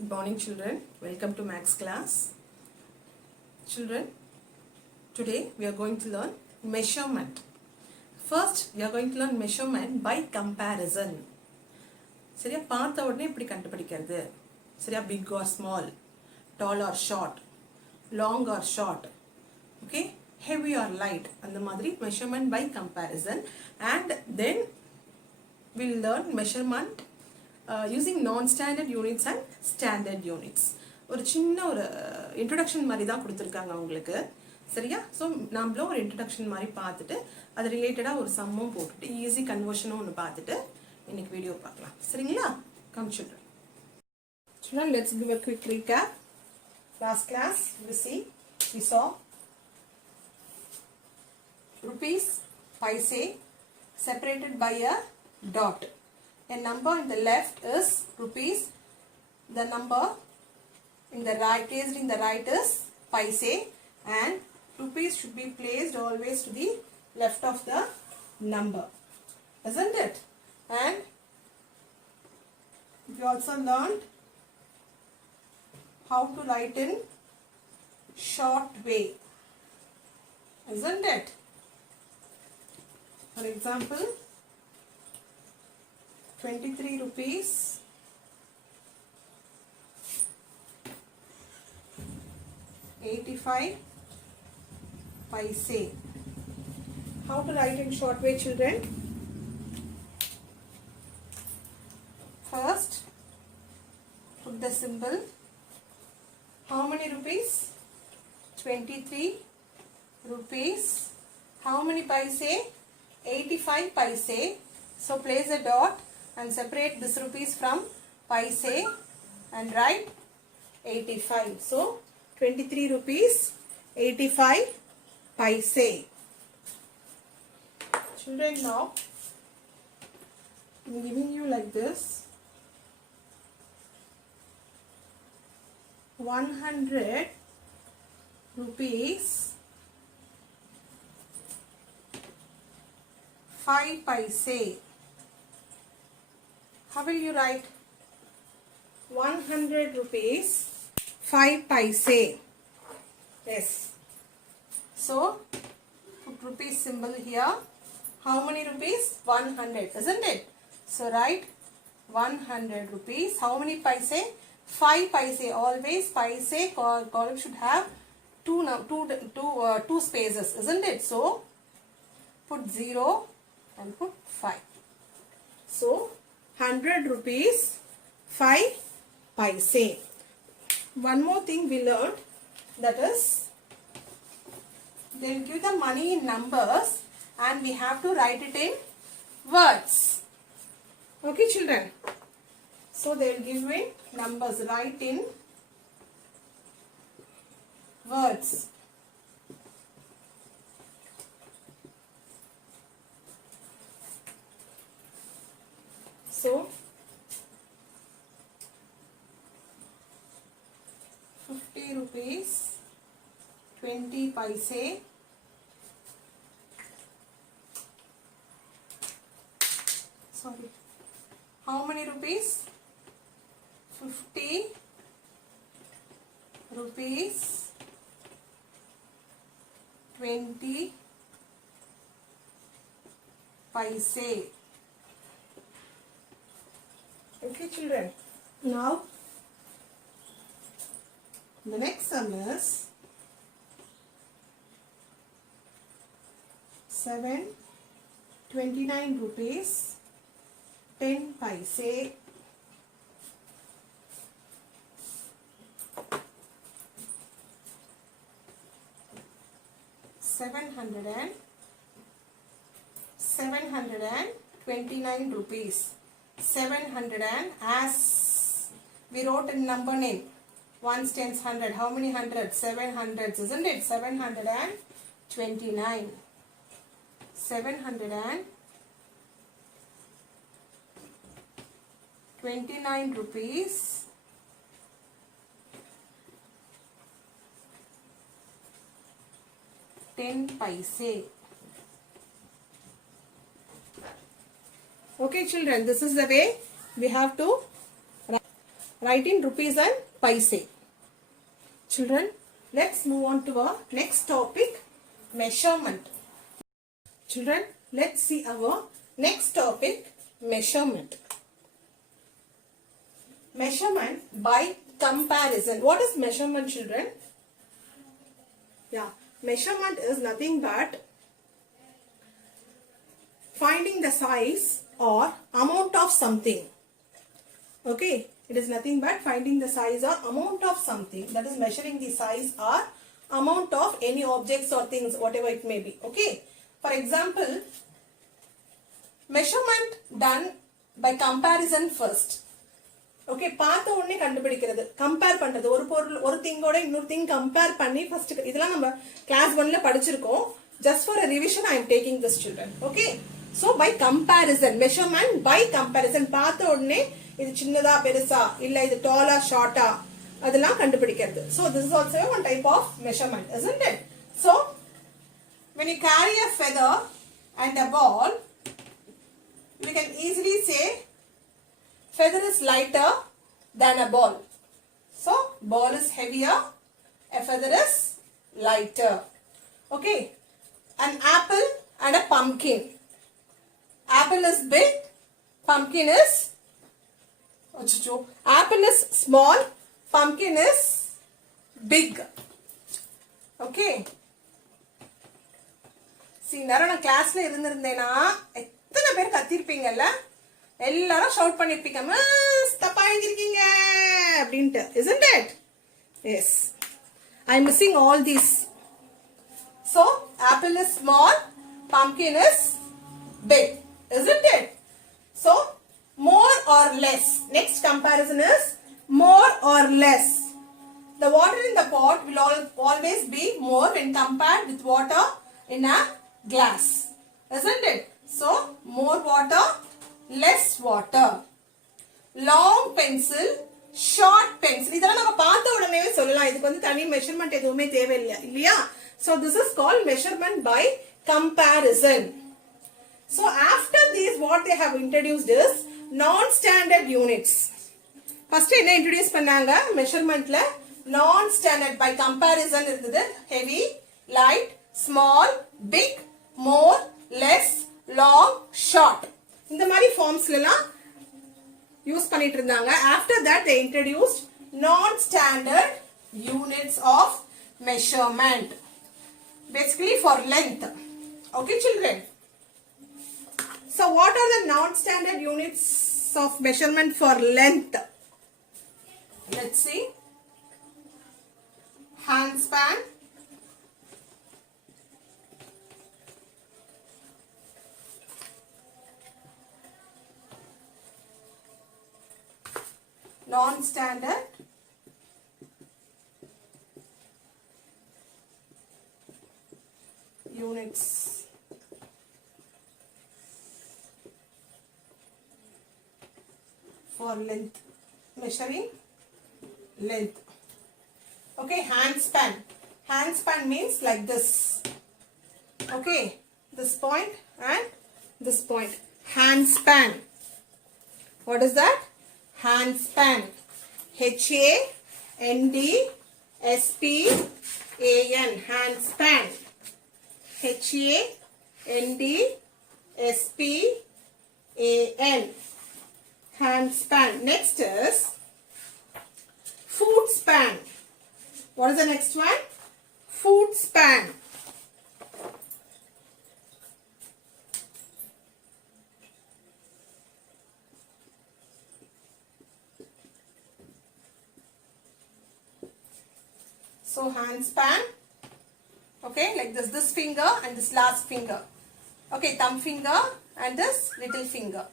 Good morning, children. Welcome to Max class. Children, today we are going to learn measurement. First, we are going to learn measurement by comparison. சரியா பார்த்த உடனே இப்படி கண்டுபிடிக்கிறது. சரியா big or small, tall or short, long or short. Okay, heavy or light. அந்த மாதிரி measurement by comparison, and then we'll learn measurement using non-standard units and standard units. ஒரு சின்ன ஒரு இன்ட்ரோடக்ஷன் மாதிரி தான் கொடுத்துருக்காங்க உங்களுக்கு. சரியா? ஸோ நம்மளும் ஒரு இன்ட்ரோடக்ஷன் மாதிரி பார்த்துட்டு அது ரிலேட்டடாக ஒரு சம்மும் போட்டுட்டு ஈஸி கன்வர்ஷனும் ஒன்று பார்த்துட்டு இன்னைக்கு வீடியோ பார்க்கலாம். சரிங்களா? Come children. Children, let's give a quick recap. Last class we saw rupees, paise separated by a dot. A number in the left is rupees. The number in the right, placed in the right, is paise, and rupees should be placed always to the left of the number, isn't it? And we also learned how to write in short way, isn't it? For example, 23 rupees, 85 paise. How to write in short way, children? First, put the symbol. How many rupees? 23 rupees. How many paise? 85 paise. So place a dot and separate this rupees from paise and write 85. So 23 rupees, 85 paise. Children, now I'm giving you like this. 100 rupees, 5 paise. How will you write? 100 rupees, 5 paise. Yes. So, put rupees symbol here. How many rupees? 100, isn't it? So, write 100 rupees. How many paise? 5 paise. Always paise column should have two spaces, isn't it? So, put 0 and put 5. So, 100 rupees, 5 paise. One more thing we learned, that is, they'll give the money in numbers and we have to write it in words. Okay, children? So, they'll give in numbers, write in words. So, 50 rupees, 20 paise, sorry, how many rupees? 50 rupees, 20 paise. Okay, children. Now, the next sum is 729 rupees, 10 paise. 729 rupees. 700, and as we wrote in number name, 1s, 10s, 100. How many hundreds? 700s, isn't it? 729. 729 rupees, 10 paise. Okay, children, this is the way we have to write. Write in rupees and paise. Children, let's move on to our next topic, measurement. Children, let's see our next topic, measurement. Measurement by comparison. What is measurement, children? Yeah, measurement is nothing but finding the size or amount of something. Okay, it is nothing but finding the size or amount of something. That is measuring the size or amount of any objects or things, whatever it may be. Okay, for example, measurement done by comparison first. Okay, பார்த்த உடனே கண்டுபிடிக்கிறது, compare பண்றது, ஒரு பொருள் ஒரு திங்கோட இன்னொரு thing compare பண்ணி first, இதெல்லாம் நம்ம கிளாஸ் 1ல படிச்சிருக்கோம். Just for a revision I am taking this, children. Okay, so by comparison, measurement by comparison, பார்த்த உடனே இது சின்னதா பெருசா இல்ல இது டாலா ஷார்ட்டா அதெல்லாம் கண்டுபிடிக்கிறது. So this is also one type of measurement, isn't it? So when you carry a feather and a ball, you can easily say feather is lighter than a ball. So ball is heavier, a feather is lighter. Okay, an apple and a pumpkin. Apple is big, pumpkin is apple is small, pumpkin is big. Okay, see, நான் கிளாஸ்ல இருந்திருந்தேனா எத்தனை பேர் கத்திருப்பீங்கல்ல, எல்லாரும் shout பண்ணிருப்பீங்க, miss தப்பா எழுதிருக்கீங்க அப்படின்ட்டு, isn't it? Yes, I'm missing all these. So apple is small, pumpkin is big, isn't it? So more or less, next comparison is more or less. The water in the pot will always be more when compared with water in a glass, isn't it? So more water, less water. Long pencil, short pencil. இதெல்லாம் நம்ம பார்த்த உடனே சொல்லலாம், இதுக்கு வந்து தனி measurement எதுவுமே தேவையில்லை இல்லையா? So this is called measurement by comparison. So after these, what they have introduced is non-standard units. First என்ன introduce பண்ணாங்க measurementல? Non-standard by comparison இருந்தது. Heavy, light, small, big, more, less, long, short. இந்த மாதிரி ஃபார்ம்ஸ்லாம் use பண்ணிட்டு இருந்தாங்க. After that they introduced non-standard units of measurement, basically for length. Okay, children, so what are the non-standard units of measurement for length? Let's see. Handspan, non-standard units for length, measuring length. Okay, handspan. Handspan means like this. Okay, this point and this point. Handspan. What is that? Handspan. H-A-N-D-S-P-A-N. Handspan. H-A-N-D-S-P-A-N. Handspan. Next is foot span. What is the next one? Foot span. So handspan, okay, like this finger and this last finger. Okay, thumb finger and this little finger.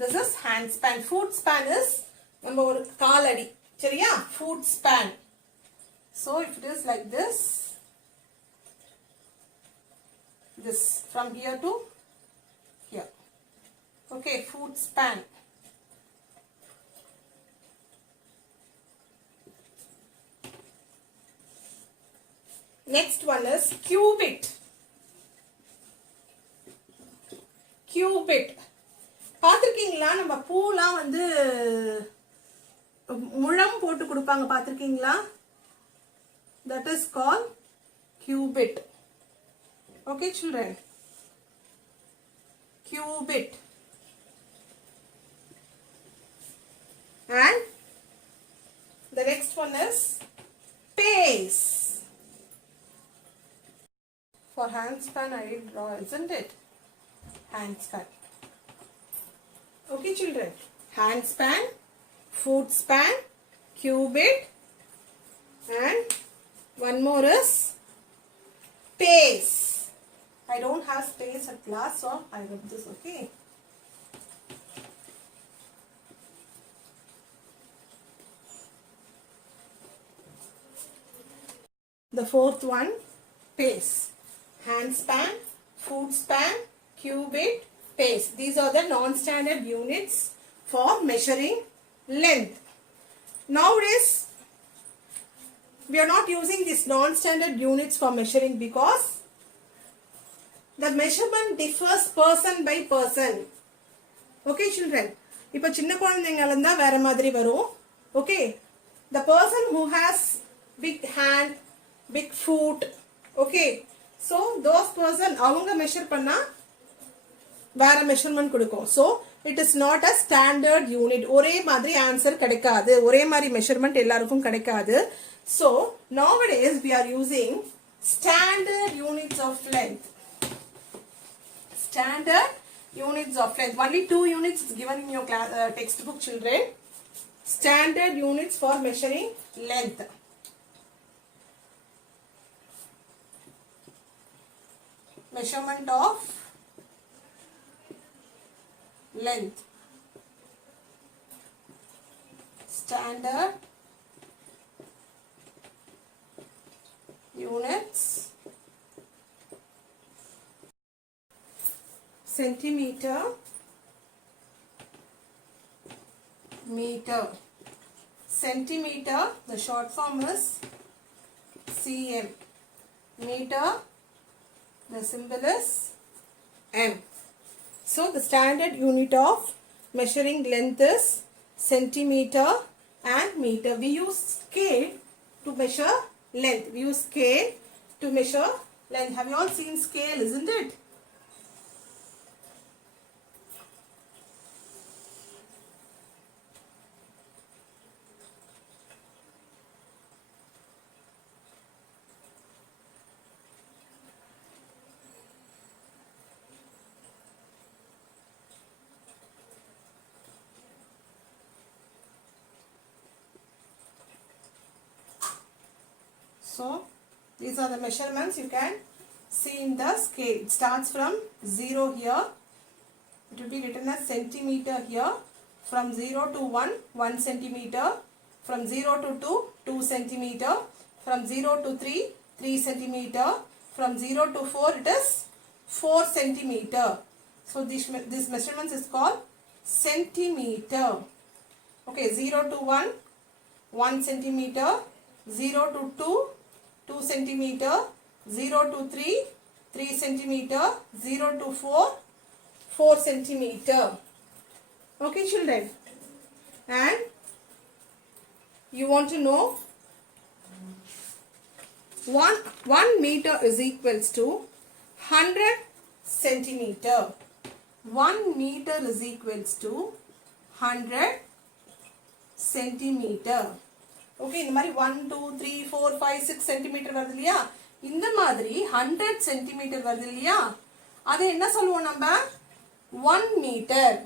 This is handspan. Foot span is நம்ம ஒரு காலடி, சரியா? Foot span. So if it is like this from here to here. Okay, foot span. Next one is cubit. Cubit. பார்த்திருக்கீங்களா? நம்ம பூலாம் வந்து முழம் போட்டு கொடுப்பாங்க பார்த்திருக்கீங்களா? That is called cubit. Okay children, cubit. And the next one is pace. For handspan I did draw, isn't it? Handspan. Okay children, handspan, foot span, cubit, and one more is pace. I don't have space at class, so I wrote this, okay? The fourth one, pace. Handspan, foot span, cubit, pace. These are the non-standard units for measuring length. Nowadays, we are not using these non-standard units for measuring because the measurement differs person by person. Okay children, இப்போ சின்ன குழந்தைங்க இருந்தா வேற மாதிரி வரும். Okay, the person who has big hand, big foot, okay, so those person அவங்க measure பண்ணா வேற measurement கொடுக்கும். So it is not a standard unit. ஒரே மாதிரி ஆன்சர் கிடைக்காது, ஒரே மாதிரி measurement எல்லாருக்கும் கிடைக்காது. So nowadays we are using standard units of length. Standard units of length. Only 2 units is given in your class, textbook children. Standard units for measuring length. Measurement of length. Standard units. Centimeter, meter. Centimeter, the short form is cm. Meter, the symbol is m. So the standard unit of measuring length is centimeter and meter. We use scale to measure length. We use scale to measure length. Have you all seen scale, isn't it? So these are the measurements you can see in the scale. It starts from 0 here. It will be written as centimeter here. From 0 to 1, 1 centimeter. From 0 to 2, 2 centimeter. From 0 to 3, 3 centimeter. From 0 to 4, it is 4 centimeter. So this measurement is called centimeter. Okay, 0 to 1, 1 centimeter. 0 to 2, 2 centimeter, 0 to 3, 3 centimeter, 0 to 4, 4 centimeter. Okay children, and you want to know 1 meter is equals to 100 centimeter. 1 meter is equals to 100 centimeter. Okay, இந்த மாதிரி 1 2 3 4 5 6 centimetre வருது இல்லையா, இந்த மாதிரி 100 centimetre வருது இல்லையா, அதை என்ன சொல்லுவோம் நம்ம? 1 மீட்டர்.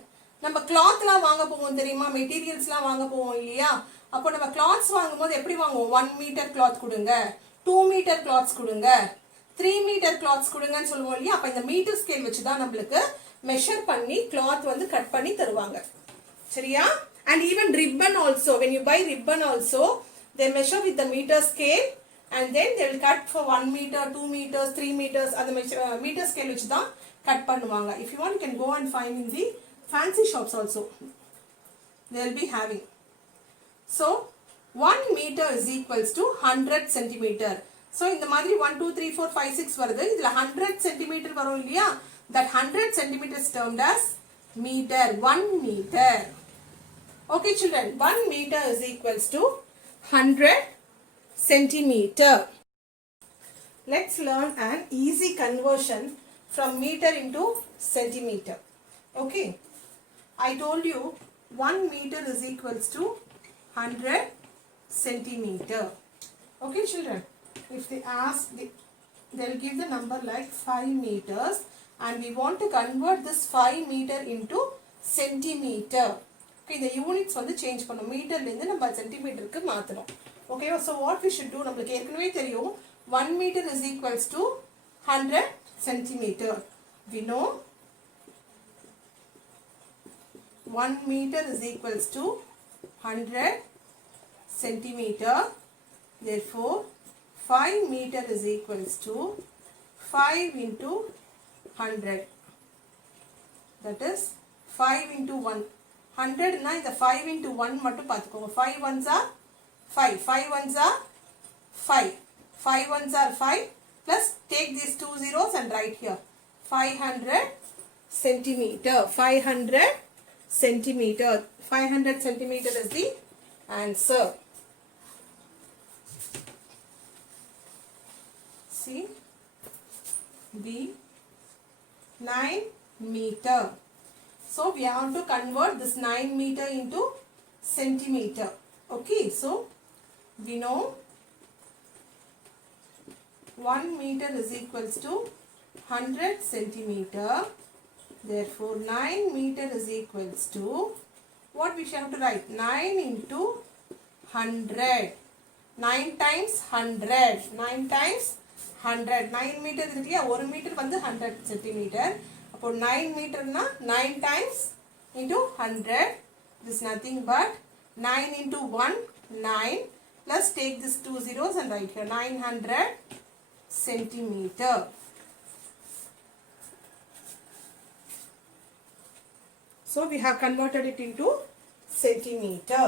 நம்ம கிளாத்லாம் வாங்க போவோம் தெரியுமா, மெட்டீரியல்ஸ்லாம் வாங்க போவோம் இல்லையா, அப்போ நம்ம கிளாத்ஸ் வாங்கும்போது எப்படி வாங்குவோம்? 1 மீட்டர் கிளாத் கொடுங்க, 2 மீட்டர் கிளாத்ஸ் கொடுங்க, 3 மீட்டர் கிளாத்ஸ் கொடுங்கன்னு சொல்லுவோம் இல்லையா. அப்போ இந்த மீட்டர் ஸ்கேல் வச்சு தான் நம்மளுக்கு மெஷர் பண்ணி கிளாத் வந்து கட் பண்ணி தருவாங்க. சரியா? And even ribbon also, when you buy ribbon also, they measure with the meter scale and then they will cut for 1 meter, 2 meters, 3 meters. At the meter scale which da cut பண்ணுவாங்க. If you want, you can go and find in the fancy shops also. They will be having. So 1 meter is equals to 100 centimeter. So இந்த மாதிரி 1 2 3 4 5 6 வருது. இதுல 100 centimeter வரும் இல்லையா? That 100 centimeter is termed as meter. 1 meter. Okay children, 1 meter is equals to 100 centimeter. Let's learn an easy conversion from meter into centimeter. Okay, I told you 1 meter is equals to 100 centimeter. Okay children, if they ask, they will give the number like 5 meters and we want to convert this 5 meter into centimeter. Okay, the units வந்து change பண்ணோம், மீட்டர்ல இருந்து நம்ம சென்டிமீட்டருக்கு மாத்தணும். Okay, so what we should do, நமக்கு ஏற்கனவே தெரியும் 1 meter is equals to 100 centimeter. We know 1 meter is equals to 100 centimeter. Therefore, 5 meter is equals to 5 into 100. That is 5 into 1. 100 na இந்த 5 into 1 மட்டும் பார்த்துக்கோங்க. 5 ones are 5. 5 ones are 5. 5 ones are 5 plus take these two zeros and write here. 500 centimeter. 500 centimeter. 500 centimeter is the answer. See, B, 9 meter. So we have to convert this 9 meter into centimeter. Okay, so we know 1 meter is equals to 100 centimeter. Therefore 9 meter is equals to, what we shall have to write? 9 into 100. 9 times 100. 9 times 100. 9 meter இருக்குல்லையா, 1 meter வந்து 100 centimeter. அப்போ 9 meter na 9 times into 100. This is nothing but 9 into 1, 9 plus take this two zeros and write here 900 centimeter. So we have converted it into centimeter.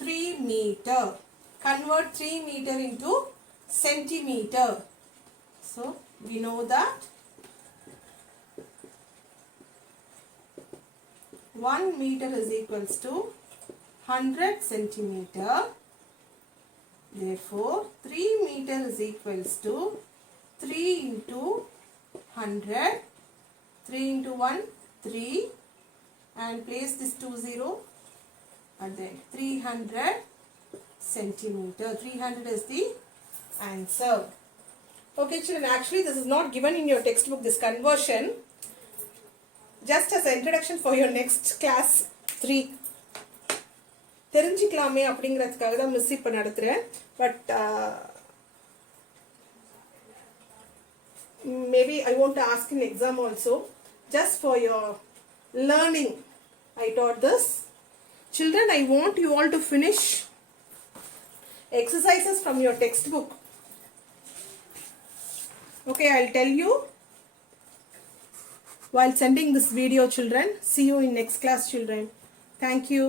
Three meter. Convert 3 meter into centimeter. So we know that 1 meter is equals to 100 centimeter. Therefore 3 meter is equals to 3 into 100. 3 into 1, 3, and place this 20 at the end. 300 centimeter. 300 is the answer. Okay children, actually this is not given in your textbook, this conversion. Just as an introduction for your next class 3. தெரிஞ்சிக்கலாமே அப்படிங்கிறதுக்காக தான் miss இப்போ நடத்துகிறேன். But maybe I want to ask in exam also. Just for your learning, I taught this. Children, I want you all to finish exercises from your textbook. Okay, I'll tell you while sending this video children. See you in next class children. Thank you.